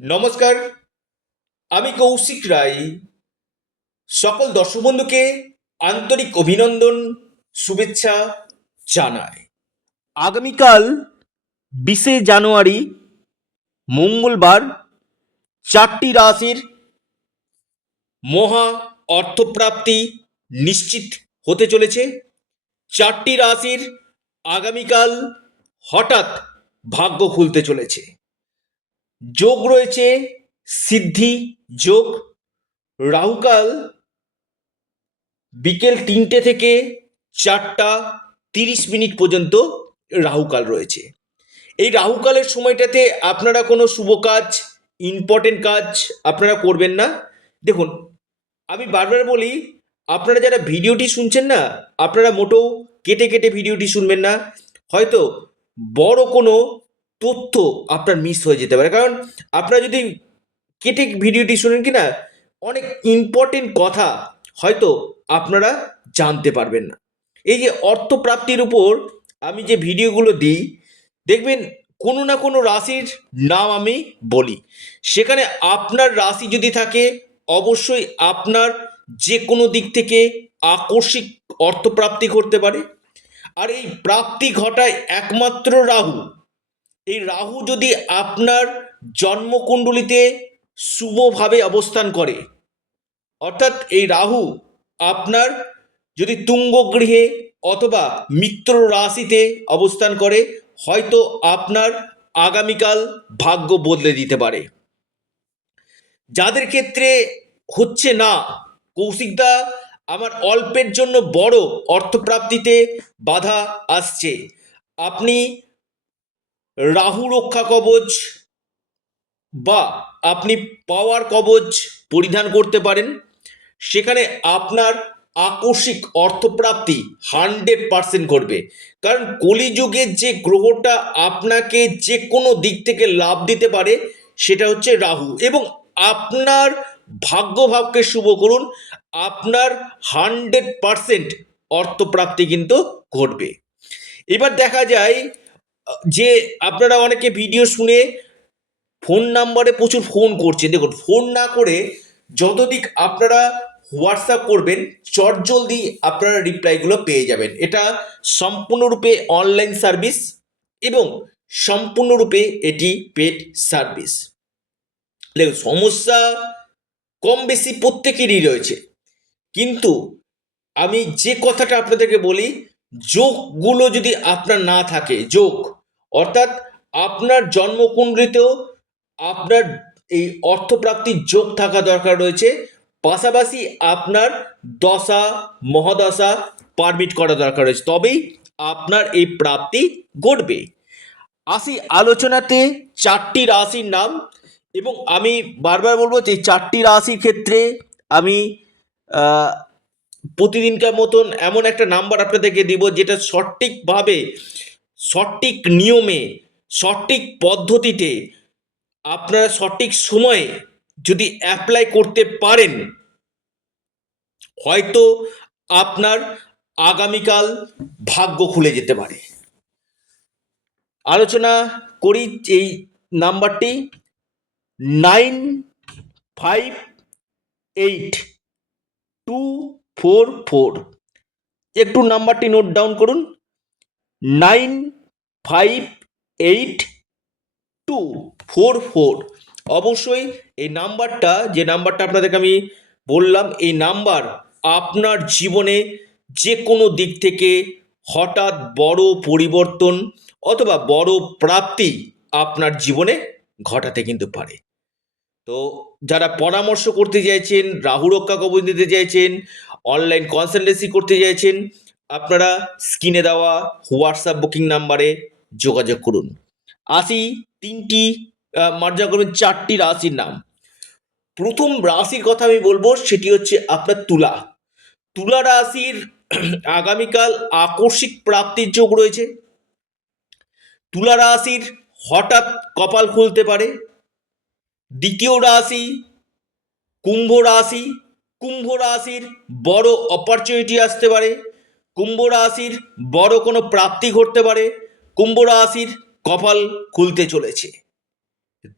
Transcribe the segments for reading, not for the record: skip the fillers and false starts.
নমস্কার, আমি কৌশিক রায়। সকল দর্শক বন্ধুকে আন্তরিক অভিনন্দন, শুভেচ্ছা জানাই। আগামীকাল 20শে জানুয়ারি মঙ্গলবার 4টি রাশির মহা অর্থপ্রাপ্তি নিশ্চিত হতে চলেছে। 4টি রাশির আগামীকাল হঠাৎ ভাগ্য খুলতে চলেছে। যোগ রয়েছে সিদ্ধি যোগ। রাহুকাল বিকেল 3টে থেকে 4টা 30 মিনিট পর্যন্ত রাহুকাল রয়েছে। এই রাহুকালের সময়টাতে আপনারা কোনো শুভ কাজ, ইম্পর্টেন্ট কাজ আপনারা করবেন না। দেখুন, আমি বারবার বলি, আপনারা যারা ভিডিওটি শুনছেন না, আপনারা মোটেও কেটে কেটে ভিডিওটি শুনবেন না। হয়তো বড় কোনো তথ্য আপনার মিস হয়ে যেতে পারে, কারণ আপনারা যদি কেটে ভিডিওটি শুনেন কি না, অনেক ইম্পর্টেন্ট কথা হয়তো আপনারা জানতে পারবেন না। এই যে অর্থপ্রাপ্তির উপর আমি যে ভিডিওগুলো দিই, দেখবেন কোনো না কোনো রাশির নাম আমি বলি। সেখানে আপনার রাশি যদি থাকে, অবশ্যই আপনার যে কোনো দিক থেকে আকস্মিক অর্থপ্রাপ্তি করতে পারে। আর এই প্রাপ্তি ঘটায় একমাত্র রাহু। এই রাহু যদি আপনার জন্মকুণ্ডলিতে শুভভাবে অবস্থান করে, অর্থাৎ এই রাহু আপনার যদি তুঙ্গ গৃহে অথবা মিত্র রাশিতে অবস্থান করে, হয়তো আপনার আগামীকাল ভাগ্য বদলে দিতে পারে। যাদের ক্ষেত্রে হচ্ছে না, কৌশিকদা আমার অল্পের জন্য বড় অর্থপ্রাপ্তিতে বাধা আসছে, আপনি রাহু রক্ষা কবচ বা আপনি পাওয়ার কবচ পরিধান করতে পারেন। সেখানে আপনার আকস্মিক অর্থপ্রাপ্তি 100% করবে। কারণ কলিযুগের যে গ্রহটা আপনাকে যে কোনো দিক থেকে লাভ দিতে পারে, সেটা হচ্ছে রাহু। এবং আপনার ভাগ্যভাবকে শুভ করুন, আপনার 100% অর্থপ্রাপ্তি কিন্তু ঘটবে। এবার দেখা যায় যে আপনারা অনেকে ভিডিও শুনে ফোন নাম্বারে প্রচুর ফোন করছেন। দেখুন, ফোন না করে যতদিক আপনারা হোয়াটসঅ্যাপ করবেন, চটজলদি আপনারা রিপ্লাইগুলো পেয়ে যাবেন। এটা সম্পূর্ণরূপে অনলাইন সার্ভিস এবং সম্পূর্ণরূপে এটি পেড সার্ভিস। দেখুন, সমস্যা কম বেশি প্রত্যেকেরই রয়েছে, কিন্তু আমি যে কথাটা আপনাদেরকে বলি, যোগগুলো যদি আপনার না থাকে, যোগ অর্থাৎ আপনার জন্মকুণ্ডলিতেও আপনার এই অর্থপ্রাপ্তির যোগ থাকা দরকার রয়েছে। পাশাপাশি আপনার দশা মহাদশা পারমিট করা দরকার রয়েছে, তবেই আপনার এই প্রাপ্তি ঘটবে। আসি আলোচনাতে 4টি রাশির নাম। এবং আমি বারবার বলবো যে 4টি রাশির ক্ষেত্রে আমি প্রতিদিনকার মতন এমন একটা নাম্বার আপনাদেরকে দিব, যেটা সঠিকভাবে, সঠিক নিয়মে, সঠিক পদ্ধতিতে আপনারা সঠিক সময়ে যদি অ্যাপ্লাই করতে পারেন, হয়তো আপনার আগামীকাল ভাগ্য খুলে যেতে পারে। আলোচনা করি এই নাম্বারটি 958244। একটু নাম্বারটি নোট ডাউন করুন, 958244। অবশ্যই এই নাম্বারটা, যে নাম্বারটা আপনাদেরকে আমি বললাম, এই নাম্বার আপনার জীবনে যে কোনো দিক থেকে হঠাৎ বড় পরিবর্তন অথবা বড় প্রাপ্তি আপনার জীবনে ঘটাতে কিন্তু পারে। তো যারা পরামর্শ করতে চাইছেন, রাহু রক্ষা কবচ নিতে চাইছেন, অনলাইন কনসালটেন্সি করতে চাইছেন, আপনারা স্ক্রিনে দেওয়া হোয়াটসঅ্যাপ বুকিং নাম্বারে যোগাযোগ করুন। আসি তিনটি, মার্জনা করবেন 4টি রাশির নাম। প্রথম রাশির কথা আমি বলবো, সেটি হচ্ছে আপনার তুলা। তুলা রাশির আগামীকাল আকস্মিক প্রাপ্তির যোগ রয়েছে। তুলা রাশির হঠাৎ কপাল খুলতে পারে। দ্বিতীয় রাশি কুম্ভ রাশি। কুম্ভ রাশির বড় অপরচুনিটি আসতে পারে। কুম্ভ রাশির বড় কোনো প্রাপ্তি ঘটতে পারে। কুম্ভ রাশির কপাল খুলতে চলেছে।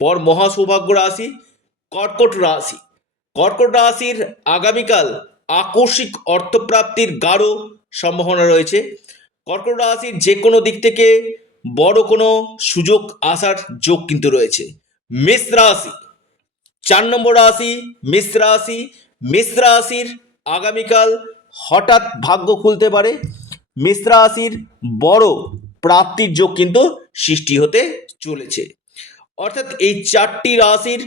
পর মহা সৌভাগ্য রাশি কর্কট রাশি। কর্কট রাশির আগামীকাল আকস্মিক অর্থপ্রাপ্তির গাঢ় সম্ভাবনা রয়েছে। কর্কট রাশির যে কোনো দিক থেকে বড় কোনো সুযোগ আসার যোগ কিন্তু রয়েছে। মেষ রাশি 4 নম্বর রাশি মেষ রাশি। মেষ রাশির আগামীকাল হঠাৎ ভাগ্য খুলতে পারে। মেষ রাশির বড় প্রাপ্তির যোগ কিন্তু সৃষ্টি হতে চলেছে। অর্থাৎ এই 4টি রাশির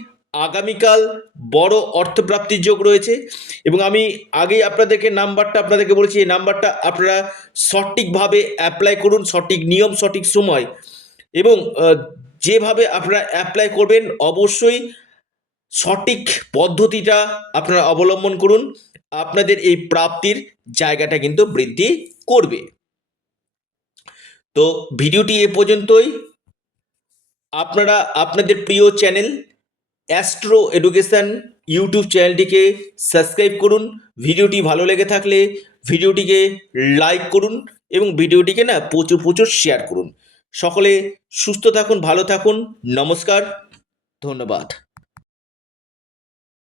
আগামীকাল বড় অর্থপ্রাপ্তির যোগ রয়েছে। এবং আমি আগেই আপনাদেরকে বলেছি, এই নাম্বারটা আপনারা সঠিকভাবে অ্যাপ্লাই করুন, সঠিক নিয়ম সঠিক সময়, এবং যেভাবে আপনারা অ্যাপ্লাই করবেন অবশ্যই সঠিক পদ্ধতিটা আপনারা অবলম্বন করুন। আপনাদের এই প্রাপ্তির জায়গাটা কিন্তু বৃদ্ধি করবে। তো ভিডিওটি এ পর্যন্তই। আপনারা আপনাদের প্রিয় চ্যানেল অ্যাস্ট্রো এডুকেশন ইউটিউব চ্যানেলটিকে সাবস্ক্রাইব করুন। ভিডিওটি ভালো লেগে থাকলে ভিডিওটিকে লাইক করুন এবং ভিডিওটিকে প্রচুর প্রচুর শেয়ার করুন। সকলে সুস্থ থাকুন, ভালো থাকুন। নমস্কার, ধন্যবাদ।